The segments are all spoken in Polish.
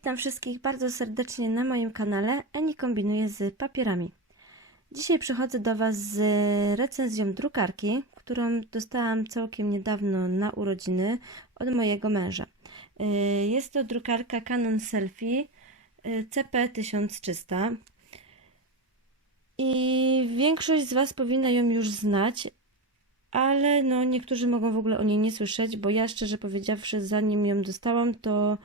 Witam wszystkich bardzo serdecznie na moim kanale Eni kombinuje z papierami. Dzisiaj przychodzę do Was z recenzją drukarki, którą dostałam całkiem niedawno na urodziny od mojego męża. Y, Jest to drukarka Canon Selfie y, CP1300 i większość z Was powinna ją już znać, ale no niektórzy mogą w ogóle o niej nie słyszeć, bo ja szczerze powiedziawszy, zanim ją dostałam, to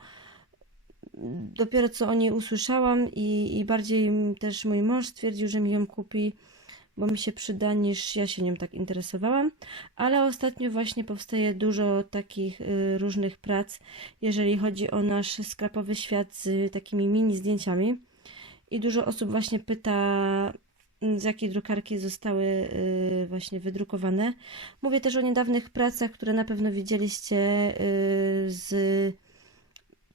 dopiero co o niej usłyszałam i, i bardziej też mój mąż stwierdził, że mi ją kupi, bo mi się przyda, niż ja się nią tak interesowałam. Ale ostatnio właśnie powstaje dużo takich y, różnych prac, jeżeli chodzi o nasz skrapowy świat z takimi mini zdjęciami. I dużo osób właśnie pyta, z jakiej drukarki zostały y, właśnie wydrukowane. Mówię też o niedawnych pracach, które na pewno widzieliście y, z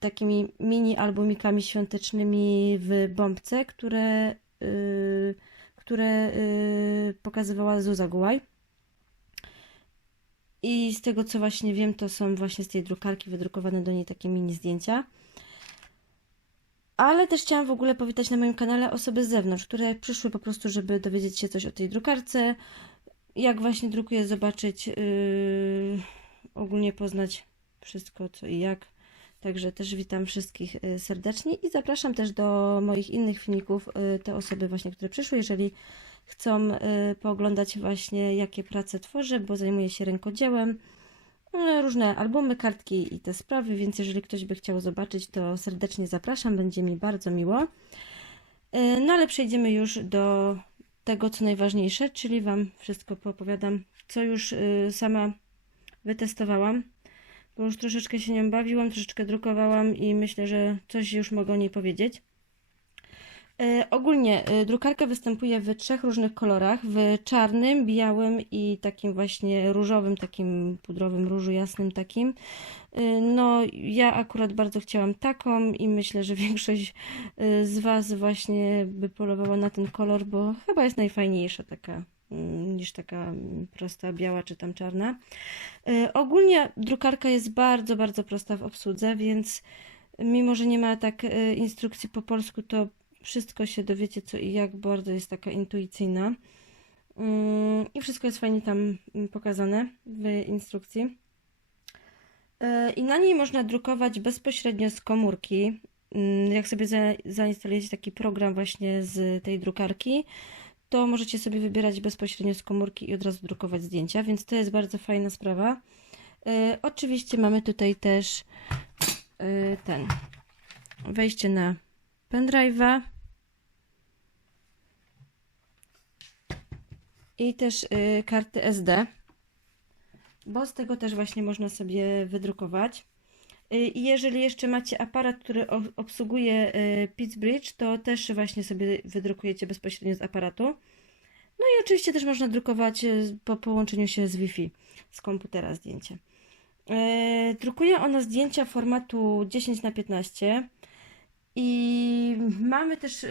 takimi mini albumikami świątecznymi w bombce, które, yy, które yy, pokazywała Zuza Gułaj. I z tego co właśnie wiem, to są właśnie z tej drukarki wydrukowane do niej takie mini zdjęcia. Ale też chciałam w ogóle powitać na moim kanale osoby z zewnątrz, które przyszły po prostu, żeby dowiedzieć się coś o tej drukarce, jak właśnie drukuję, zobaczyć, yy, ogólnie poznać wszystko co i jak. Także też witam wszystkich y, serdecznie i zapraszam też do moich innych filmików y, te osoby właśnie, które przyszły, jeżeli chcą y, pooglądać właśnie jakie prace tworzę, bo zajmuję się rękodziełem, różne albumy, kartki i te sprawy, więc jeżeli ktoś by chciał zobaczyć, to serdecznie zapraszam, będzie mi bardzo miło. No ale przejdziemy już do tego, co najważniejsze, czyli Wam wszystko poopowiadam, co już sama wytestowałam bo już troszeczkę się nią bawiłam, troszeczkę drukowałam i myślę, że coś już mogę o niej powiedzieć. E, ogólnie e, drukarka występuje w trzech różnych kolorach, w czarnym, białym i takim właśnie różowym, takim pudrowym różu jasnym takim. E, no ja akurat bardzo chciałam taką i myślę, że większość z Was właśnie by polowała na ten kolor, bo chyba jest najfajniejsza taka niż taka mm, prosta biała czy tam czarna. E, ogólnie drukarka jest bardzo, bardzo prosta w obsłudze, więc mimo, że nie ma tak e, instrukcji po polsku, to wszystko się dowiecie co i jak, bardzo jest taka intuicyjna. Mm, I wszystko jest fajnie tam pokazane w instrukcji. E, I na niej można drukować bezpośrednio z komórki. Jak sobie zainstalujecie taki program właśnie z tej drukarki, to możecie sobie wybierać bezpośrednio z komórki i od razu drukować zdjęcia, więc to jest bardzo fajna sprawa. Yy, oczywiście mamy tutaj też yy, ten wejście na pendrive'a i też yy, karty SD, bo z tego też właśnie można sobie wydrukować. I jeżeli jeszcze macie aparat, który obsługuje y, Pittsbridge, to też właśnie sobie wydrukujecie bezpośrednio z aparatu. No i oczywiście też można drukować y, po połączeniu się z Wi-Fi z komputera zdjęcie. Y, drukuje ona zdjęcia formatu 10 na 15 i mamy też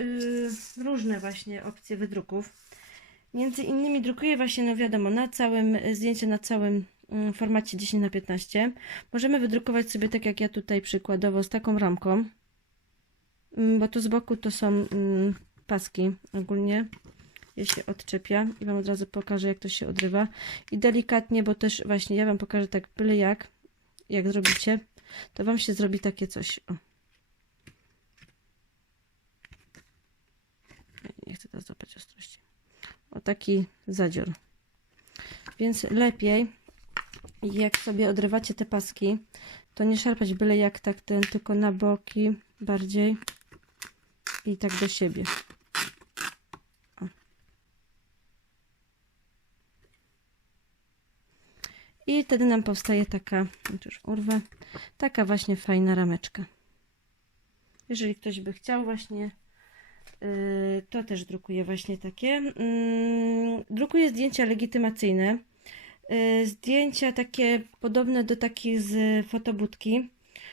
różne właśnie opcje wydruków. Między innymi drukuje właśnie, no wiadomo, na całym zdjęcie na całym w formacie 10 na 15 Możemy wydrukować sobie tak jak ja tutaj przykładowo z taką ramką, mm, bo tu z boku to są mm, paski ogólnie. Je się odczepia i Wam od razu pokażę jak to się odrywa. I delikatnie, bo też właśnie ja Wam pokażę tak byle jak, jak zrobicie, to Wam się zrobi takie coś. O. Nie chcę teraz złapać ostrości. O taki zadzior. Więc lepiej jak sobie odrywacie te paski, to nie szarpać byle jak tak ten, tylko na boki bardziej i tak do siebie. O. I wtedy nam powstaje taka, już urwę, taka właśnie fajna rameczka. Jeżeli ktoś by chciał właśnie, yy, to też drukuję właśnie takie. Yy, drukuję zdjęcia legitymacyjne Y, zdjęcia takie podobne do takich z fotobudki,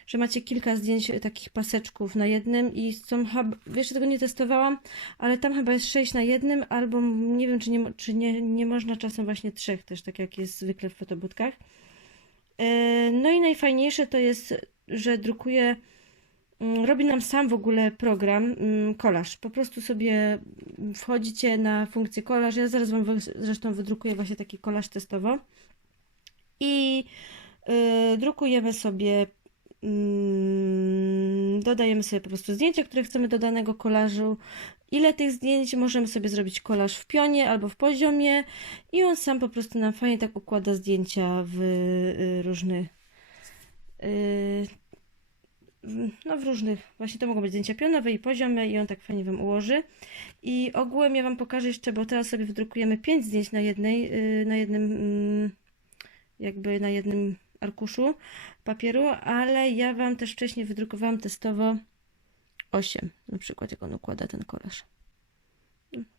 że macie kilka zdjęć takich paseczków na jednym i są, wiesz, tego nie testowałam, ale tam chyba jest 6 na jednym, albo nie wiem, czy nie, czy nie, nie można czasem właśnie trzech też, tak jak jest zwykle w fotobudkach. Y, no i najfajniejsze to jest, że drukuję robi nam sam w ogóle program mm, kolaż. Po prostu sobie wchodzicie na funkcję kolaż. Ja zaraz Wam zresztą wydrukuję właśnie taki kolaż testowo. I y, drukujemy sobie, mm, dodajemy sobie po prostu zdjęcia, które chcemy do danego kolażu. Ile tych zdjęć możemy sobie zrobić kolaż w pionie albo w poziomie i on sam po prostu nam fajnie tak układa zdjęcia w y, różnych y, no w różnych, właśnie to mogą być zdjęcia pionowe i poziome i on tak fajnie Wam ułoży. I ogółem ja Wam pokażę jeszcze, bo teraz sobie wydrukujemy 5 zdjęć na jednej, y, na jednym, mm, jakby na jednym arkuszu papieru, ale ja Wam też wcześniej wydrukowałam testowo 8, na przykład jak on układa ten kolaż.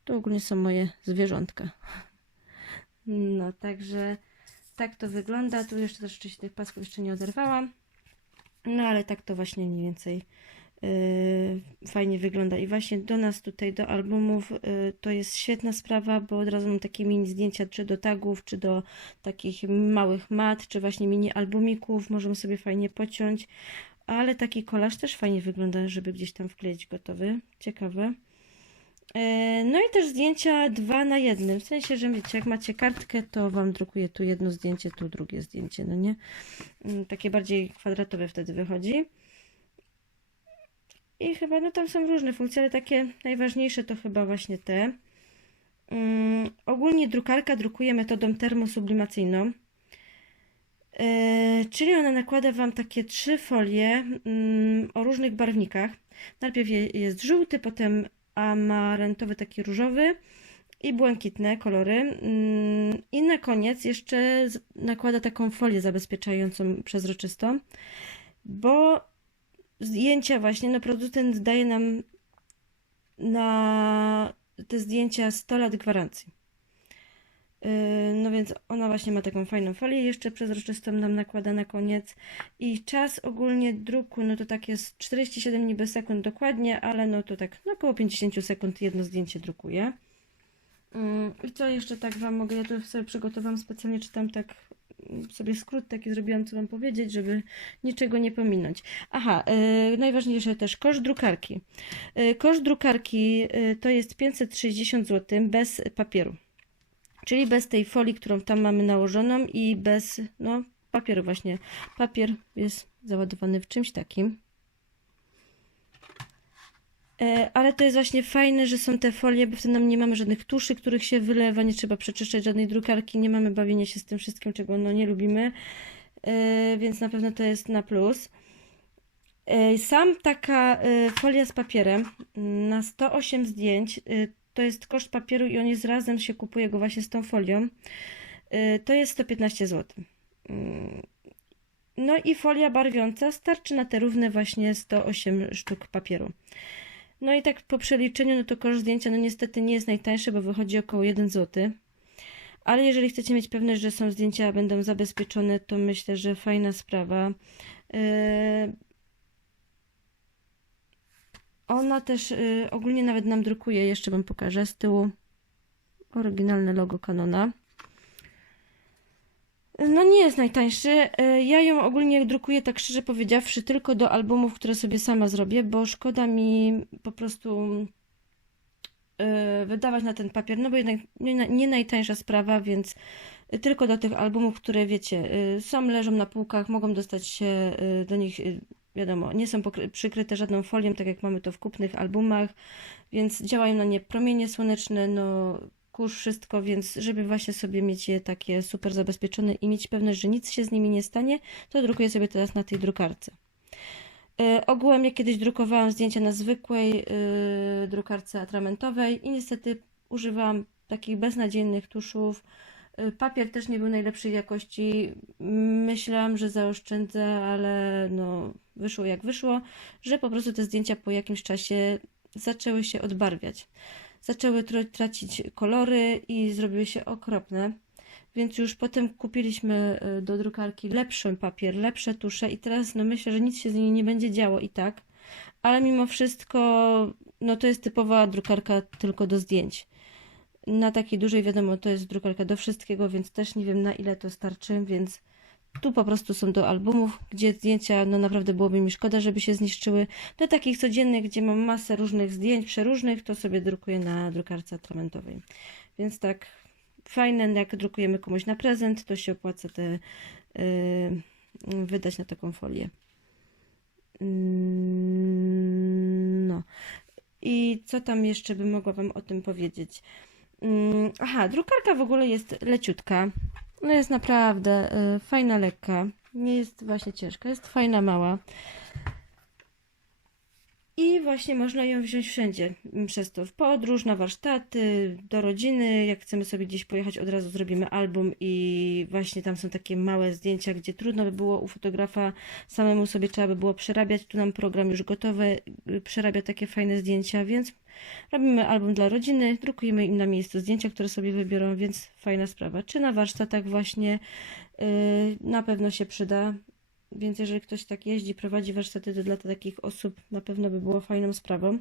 To ogólnie są moje zwierzątka. No, także tak to wygląda. Tu jeszcze oczywiście tych pasków jeszcze nie oderwałam. No ale tak to właśnie mniej więcej yy, fajnie wygląda. I właśnie do nas tutaj, do albumów, yy, to jest świetna sprawa, bo od razu mam takie mini zdjęcia, czy do tagów, czy do takich małych mat, czy właśnie mini albumików. Możemy sobie fajnie pociąć. Ale taki kolaż też fajnie wygląda, żeby gdzieś tam wkleić gotowy. Ciekawe. E, No i też zdjęcia dwa na jednym. W sensie, że wiecie, jak macie kartkę, to Wam drukuje tu jedno zdjęcie, tu drugie zdjęcie, no nie? Mm, Takie bardziej kwadratowe wtedy wychodzi. I chyba, no tam są różne funkcje, ale takie najważniejsze to chyba właśnie te. Mm, ogólnie drukarka drukuje metodą termosublimacyjną. E, czyli ona nakłada Wam takie trzy folie mm, o różnych barwnikach. Najpierw je- jest żółty, potem amarantowy, taki różowy i błękitne kolory. Mm, I na koniec jeszcze nakłada taką folię zabezpieczającą przezroczystą, bo zdjęcia właśnie, no producent daje nam na te zdjęcia 100 lat gwarancji. Yy, No więc ona właśnie ma taką fajną folię, jeszcze przezroczystą nam nakłada na koniec. I czas ogólnie druku, no to tak jest 47 niby sekund dokładnie, ale no to tak no około 50 sekund jedno zdjęcie drukuje. Yy, I co jeszcze tak Wam mogę, ja tu sobie przygotowałam specjalnie, czytam tak mm, sobie skrót taki zrobiłam, co Wam powiedzieć, żeby niczego nie pominąć. Aha, yy, najważniejsze też koszt drukarki. Yy, koszt drukarki yy, to jest 560 zł bez papieru. Czyli bez tej folii, którą tam mamy nałożoną i bez no, papieru właśnie. Papier jest załadowany w czymś takim. E, Ale to jest właśnie fajne, że są te folie, bo wtedy nam nie mamy żadnych tuszy, których się wylewa, nie trzeba przeczyszczać żadnej drukarki, nie mamy bawienia się z tym wszystkim, czego no nie lubimy, E, więc na pewno to jest na plus. E, Sam taka folia z papierem na 108 zdjęć to jest koszt papieru i on jest razem, się kupuje go właśnie z tą folią. E, To jest 115 zł. Mm, No i folia barwiąca starczy na te równe właśnie 108 sztuk papieru. No i tak po przeliczeniu, no to koszt zdjęcia no niestety nie jest najtańszy, bo wychodzi około 1 zł. Ale jeżeli chcecie mieć pewność, że są zdjęcia będą zabezpieczone, to myślę, że fajna sprawa. E, Ona też y, ogólnie nawet nam drukuje, jeszcze Wam pokażę z tyłu oryginalne logo Canona. No nie jest najtańszy. Y, Ja ją ogólnie drukuję, tak szczerze powiedziawszy, tylko do albumów, które sobie sama zrobię, bo szkoda mi po prostu y, wydawać na ten papier, no bo jednak nie, najtańsza sprawa, więc tylko do tych albumów, które wiecie, y, są, leżą na półkach, mogą dostać się do nich, wiadomo, nie są przykryte żadną folią, tak jak mamy to w kupnych albumach, więc działają na nie promienie słoneczne, no kurz, wszystko, więc żeby właśnie sobie mieć je takie super zabezpieczone i mieć pewność, że nic się z nimi nie stanie, to drukuję sobie teraz na tej drukarce. Y, ogółem ja kiedyś drukowałam zdjęcia na zwykłej y, drukarce atramentowej i niestety używałam takich beznadziejnych tuszów. Papier też nie był najlepszej jakości. Myślałam, że zaoszczędzę, ale no wyszło jak wyszło, że po prostu te zdjęcia po jakimś czasie zaczęły się odbarwiać. Zaczęły tracić kolory i zrobiły się okropne. Więc już potem kupiliśmy y, do drukarki lepszy papier, lepsze tusze i teraz no myślę, że nic się z nimi nie będzie działo i tak. Ale mimo wszystko, no to jest typowa drukarka tylko do zdjęć. Na takiej dużej, wiadomo, to jest drukarka do wszystkiego, więc też nie wiem na ile to starczy, więc Tu po prostu są do albumów, gdzie zdjęcia, no naprawdę byłoby mi szkoda, żeby się zniszczyły. Do takich codziennych, gdzie mam masę różnych zdjęć, przeróżnych, to sobie drukuję na drukarce atramentowej. Więc tak fajne, jak drukujemy komuś na prezent, to się opłaca te yy, wydać na taką folię. Mm, No. I co tam jeszcze bym mogła Wam o tym powiedzieć? Mm, Aha, drukarka w ogóle jest leciutka. No jest naprawdę y, fajna, lekka. Nie jest właśnie ciężka, jest fajna, mała. I właśnie można ją wziąć wszędzie. Przez to w podróż, na warsztaty, do rodziny. Jak chcemy sobie gdzieś pojechać, od razu zrobimy album i właśnie tam są takie małe zdjęcia, gdzie trudno by było u fotografa samemu sobie trzeba by było przerabiać. Tu nam program już gotowy y, przerabia takie fajne zdjęcia, więc robimy album dla rodziny, drukujemy im na miejscu zdjęcia, które sobie wybiorą, więc fajna sprawa. Czy na warsztatach właśnie y, na pewno się przyda. Więc jeżeli ktoś tak jeździ, prowadzi warsztaty, to dla takich osób na pewno by było fajną sprawą.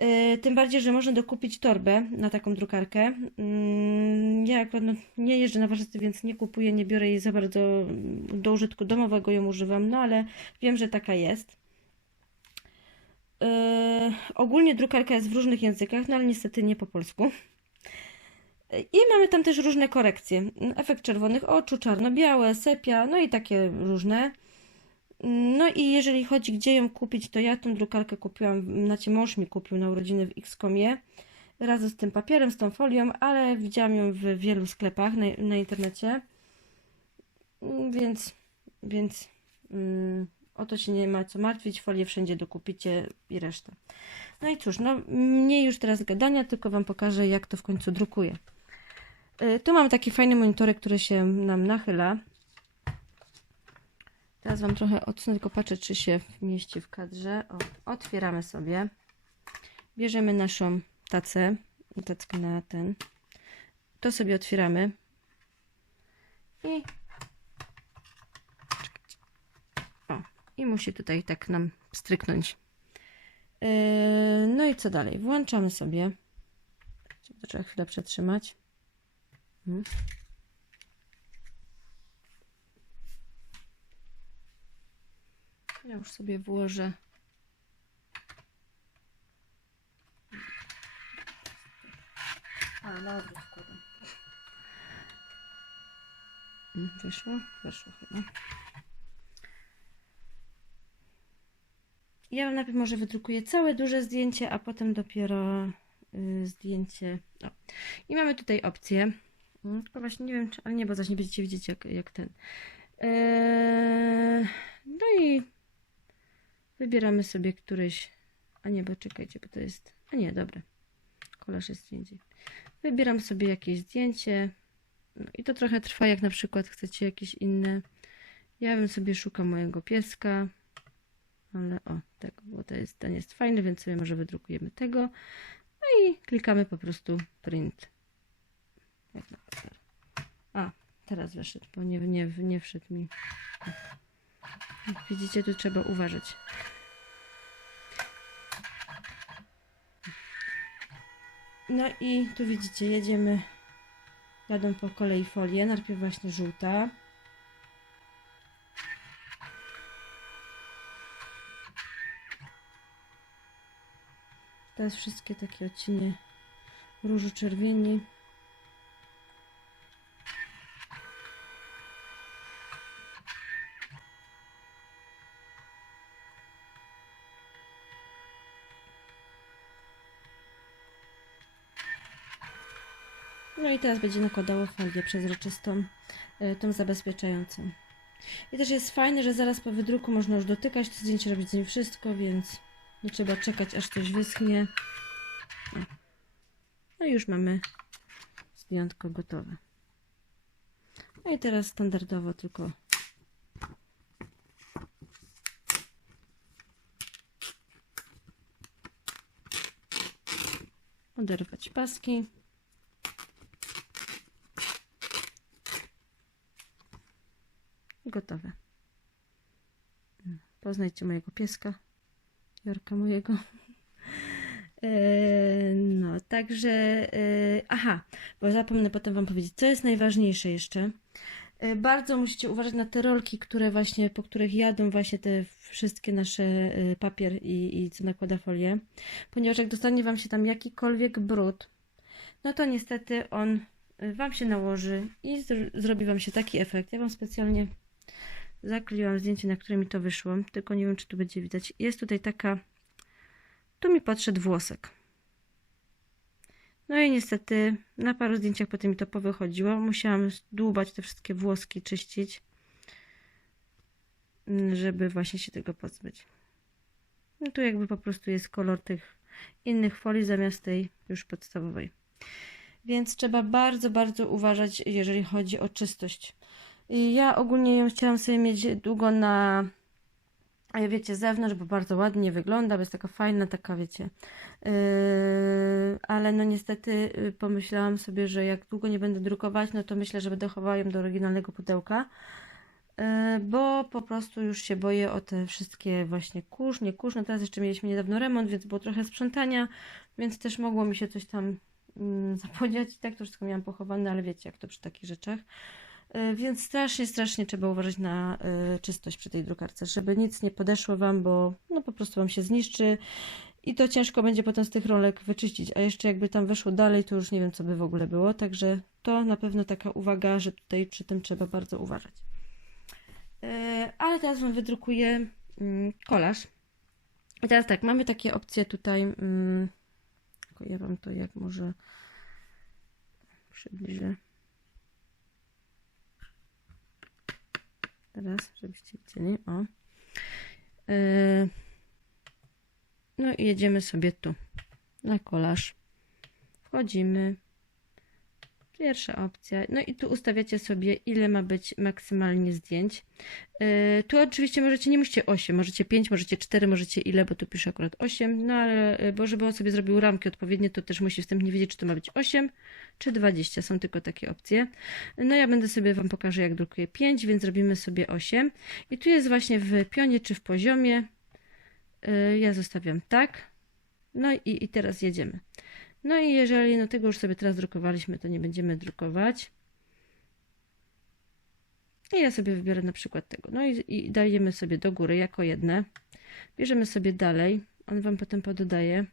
Yy, Tym bardziej, że można dokupić torbę na taką drukarkę. Yy, Ja akurat no, nie jeżdżę na warsztaty, więc nie kupuję, nie biorę jej za bardzo mm, do użytku domowego, ją używam, no ale wiem, że taka jest. Yy, Ogólnie drukarka jest w różnych językach, no ale niestety nie po polsku. I mamy tam też różne korekcje. Efekt czerwonych oczu, czarno-białe, sepia, no i takie różne. No i jeżeli chodzi, gdzie ją kupić, to ja tą drukarkę kupiłam, znaczy mąż mi kupił na urodziny w Xcomie razem z tym papierem, z tą folią, ale widziałam ją w wielu sklepach na, na internecie. Więc, więc mm, o to się nie ma co martwić, folię wszędzie dokupicie i resztę. No i cóż, no mniej już teraz gadania, tylko Wam pokażę jak to w końcu drukuję. Y, Tu mam taki fajny monitorek, który się nam nachyla. Teraz Wam trochę odsunę, tylko patrzę, czy się mieści w kadrze. O, otwieramy sobie. Bierzemy naszą tacę, tackę na ten. To sobie otwieramy. I o, i musi tutaj tak nam stryknąć. Yy, no i co dalej? Włączamy sobie. Trzeba chwilę przetrzymać. Mhm. Ja już sobie włożę. A, na odwrót wkładam. Mm, Wyszło? Wyszło chyba. Ja najpierw może wydrukuję całe duże zdjęcie, a potem dopiero y, zdjęcie. O. I mamy tutaj opcję. Tylko właśnie nie wiem, czy, ale nie, bo zaś nie będziecie widzieć jak, jak ten. Eee, no i wybieramy sobie któryś. A nie, bo czekajcie, bo to jest. A nie, dobra. Kolaż jest indziej. Wybieram sobie jakieś zdjęcie. No i to trochę trwa, jak na przykład chcecie jakieś inne. Ja bym sobie szukał mojego pieska. Ale o, tego, bo to jest, ten jest fajny, więc sobie może wydrukujemy tego. No i klikamy po prostu print. Jak na. A, teraz wyszedł, bo nie, nie, nie wszedł mi. Jak widzicie, tu trzeba uważać. No i tu widzicie, jedziemy, jadą po kolei folie. Najpierw właśnie żółta. Teraz wszystkie takie odcienie różu czerwieni. Teraz będzie nakładało folię przezroczystą, y, tą zabezpieczającą. I też jest fajne, że zaraz po wydruku można już dotykać to zdjęcie, robić z nim wszystko, więc nie trzeba czekać aż coś wyschnie. No i już mamy zdjątko gotowe. No i teraz standardowo tylko oderwać paski. Gotowe. Poznajcie mojego pieska. Jorka mojego. E, No, także. e, Aha, bo zapomnę potem Wam powiedzieć, co jest najważniejsze jeszcze. Y, Bardzo musicie uważać na te rolki, które właśnie, po których jadą właśnie te wszystkie nasze papier i, i co nakłada folię. Ponieważ jak dostanie Wam się tam jakikolwiek brud, no to niestety on Wam się nałoży i zr- zrobi Wam się taki efekt. Ja Wam specjalnie zakleiłam zdjęcie, na którym mi to wyszło, tylko nie wiem, czy tu będzie widać. Jest tutaj taka, tu mi podszedł włosek. No i niestety na paru zdjęciach potem mi to powychodziło. Musiałam dłubać te wszystkie włoski, czyścić, żeby właśnie się tego pozbyć. No tu jakby po prostu jest kolor tych innych folii zamiast tej już podstawowej. Więc trzeba bardzo, bardzo uważać, jeżeli chodzi o czystość. I Ja ogólnie ją chciałam sobie mieć długo na, e, wiecie, zewnątrz, bo bardzo ładnie wygląda, bo jest taka fajna, taka, wiecie. Yy, ale no niestety yy, pomyślałam sobie, że jak długo nie będę drukować, no to myślę, że będę chowała ją do oryginalnego pudełka. Bo po prostu już się boję o te wszystkie właśnie kurz, nie kurz. No teraz jeszcze mieliśmy niedawno remont, więc było trochę sprzątania, więc też mogło mi się coś tam mm, zapodziać i tak to wszystko miałam pochowane, ale wiecie, jak to przy takich rzeczach. Y, Więc strasznie, strasznie trzeba uważać na y, czystość przy tej drukarce, żeby nic nie podeszło Wam, bo no po prostu Wam się zniszczy i to ciężko będzie potem z tych rolek wyczyścić. A jeszcze jakby tam weszło dalej, to już nie wiem, co by w ogóle było. Także to na pewno taka uwaga, że tutaj przy tym trzeba bardzo uważać. Y, Ale teraz Wam wydrukuję mm, kolaż. I teraz tak, mamy takie opcje tutaj. mm, Ja Wam to jak może przybliżę. Teraz, żebyście widzieli. O. Yy, No i jedziemy sobie tu. Na kolaż. Wchodzimy. Pierwsza opcja. No i tu ustawiacie sobie, ile ma być maksymalnie zdjęć. Yy, tu oczywiście możecie, nie musicie 8, możecie 5, możecie 4, możecie ile, bo tu pisze akurat 8. No ale, yy, bo żeby on sobie zrobił ramki odpowiednie, to też musi wstępnie wiedzieć, czy to ma być 8 czy 20. Są tylko takie opcje. No ja będę sobie Wam pokażę, jak drukuję 5, więc robimy sobie 8. I tu jest właśnie w pionie czy w poziomie. Yy, Ja zostawiam tak. No i, i teraz jedziemy. No i jeżeli, no tego już sobie teraz drukowaliśmy, to nie będziemy drukować. I ja sobie wybiorę na przykład tego. No i, i dajemy sobie do góry jako jedne. Bierzemy sobie dalej. On Wam potem pododaje.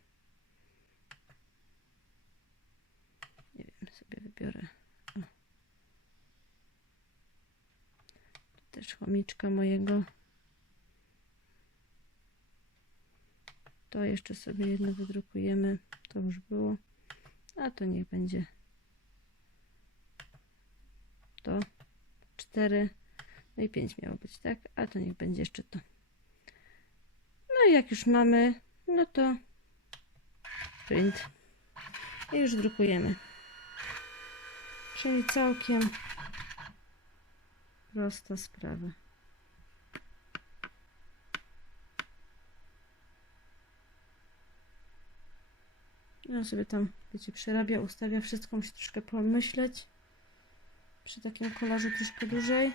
Nie wiem, sobie wybiorę. O. Tu też chomiczka mojego. To jeszcze sobie jedno wydrukujemy. To już było. A to niech będzie to. Cztery. No i pięć miało być, tak? A to niech będzie jeszcze to. No i jak już mamy, no to print. I już drukujemy. Czyli całkiem prosta sprawa. Ja sobie tam, wiecie, przerabia, ustawia wszystko, muszę troszkę pomyśleć. Przy takim kolażu troszkę dłużej.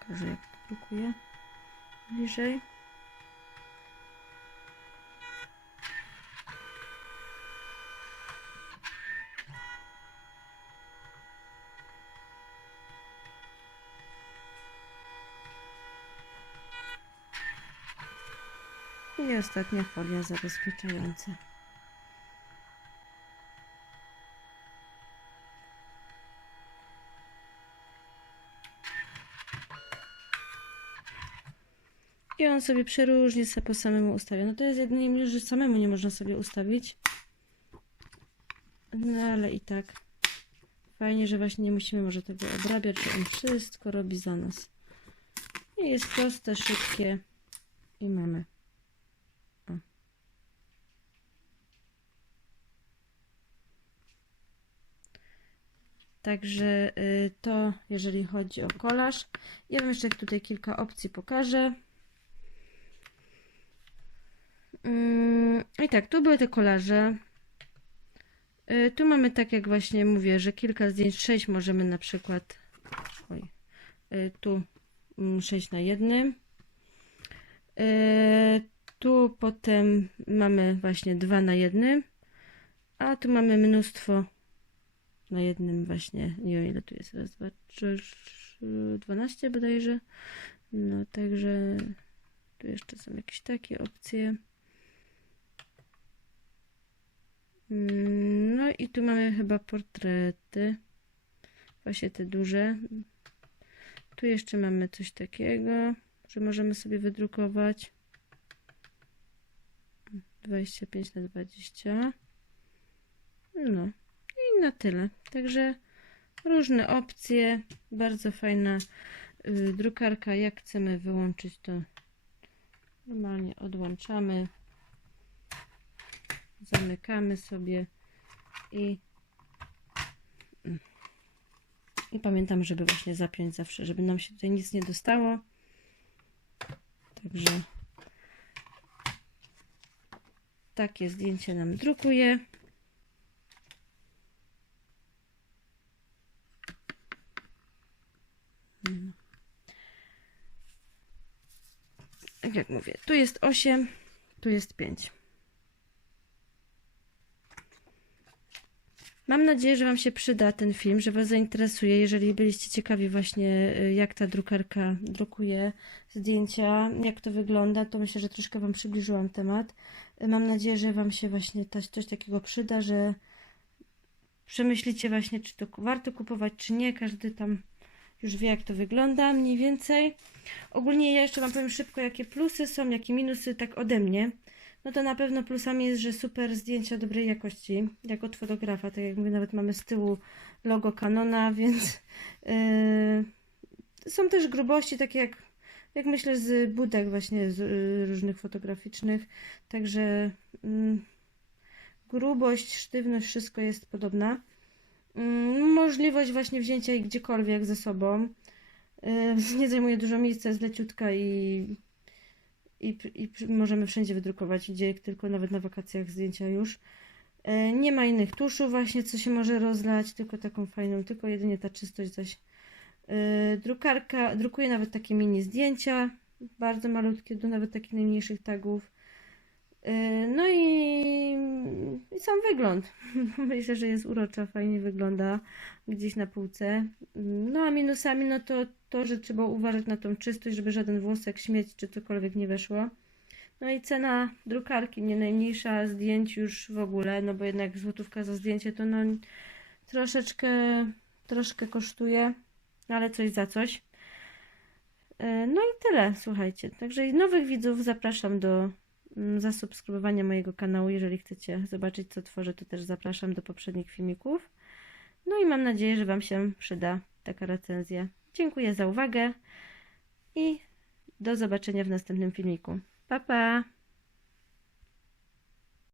Pokażę jak drukuję bliżej. I ostatnia folia zabezpieczająca. I on sobie przeróżnie po samemu ustawia. No to jest jedynie że samemu nie można sobie ustawić. No ale i tak. Fajnie, że właśnie nie musimy może tego obrabiać, że on wszystko robi za nas. I jest proste, szybkie. I mamy. Także y, to jeżeli chodzi o kolaż. Ja Wam jeszcze tutaj kilka opcji pokażę. Mm, I tak, tu były te kolaże. Y, Tu mamy tak jak właśnie mówię, że kilka zdjęć, sześć możemy na przykład, oj, y, tu mm, sześć na jednym, tu potem mamy właśnie dwa na jednym, a tu mamy mnóstwo na jednym właśnie, nie wiem ile tu jest, raz, dwa, trzy, trzy, 12 bodajże. No także tu jeszcze są jakieś takie opcje. No i tu mamy chyba portrety. Właśnie te duże. Tu jeszcze mamy coś takiego, że możemy sobie wydrukować. 25 na 20. No i na tyle. Także różne opcje. Bardzo fajna y, drukarka. Jak chcemy wyłączyć to normalnie odłączamy. Zamykamy sobie i i pamiętam, żeby właśnie zapiąć zawsze, żeby nam się tutaj nic nie dostało. Także takie zdjęcie nam drukuje. Tak jak mówię, tu jest 8, tu jest 5. Mam nadzieję, że Wam się przyda ten film, że Was zainteresuje. Jeżeli byliście ciekawi właśnie, y, jak ta drukarka drukuje zdjęcia, jak to wygląda, to myślę, że troszkę Wam przybliżyłam temat. Mam nadzieję, że Wam się właśnie coś takiego przyda, że przemyślicie właśnie, czy to warto kupować, czy nie. Każdy tam już wie, jak to wygląda mniej więcej. Ogólnie ja jeszcze Wam powiem szybko, jakie plusy są, jakie minusy, tak ode mnie. No to na pewno plusami jest, że super zdjęcia dobrej jakości, jak od fotografa. Tak jak mówię, nawet mamy z tyłu logo Canona, więc yy, są też grubości, takie jak, jak myślę z budek właśnie z yy, różnych fotograficznych. Także yy, grubość, sztywność, wszystko jest podobna. Yy, możliwość właśnie wzięcia jej gdziekolwiek ze sobą. Yy, nie zajmuje dużo miejsca, jest leciutka i i, i możemy wszędzie wydrukować, gdzie tylko nawet na wakacjach zdjęcia już. E, Nie ma innych tuszu właśnie, co się może rozlać, tylko taką fajną, tylko jedynie ta czystość zaś. E, Drukarka drukuje nawet takie mini zdjęcia, bardzo malutkie, do nawet takich najmniejszych tagów. E, No i, i sam wygląd. Myślę, że jest urocza, fajnie wygląda gdzieś na półce. No a minusami, no to to, że trzeba uważać na tą czystość, żeby żaden włosek, śmieć czy cokolwiek nie weszło. No i cena drukarki nie najmniejsza, zdjęć już w ogóle, no bo jednak złotówka za zdjęcie to no troszeczkę, troszkę kosztuje, ale coś za coś. E, No i tyle, słuchajcie. Także nowych widzów zapraszam do zasubskrybowania mojego kanału. Jeżeli chcecie zobaczyć, co tworzę, to też zapraszam do poprzednich filmików. No i mam nadzieję, że Wam się przyda taka recenzja. Dziękuję za uwagę i do zobaczenia w następnym filmiku. Pa, pa!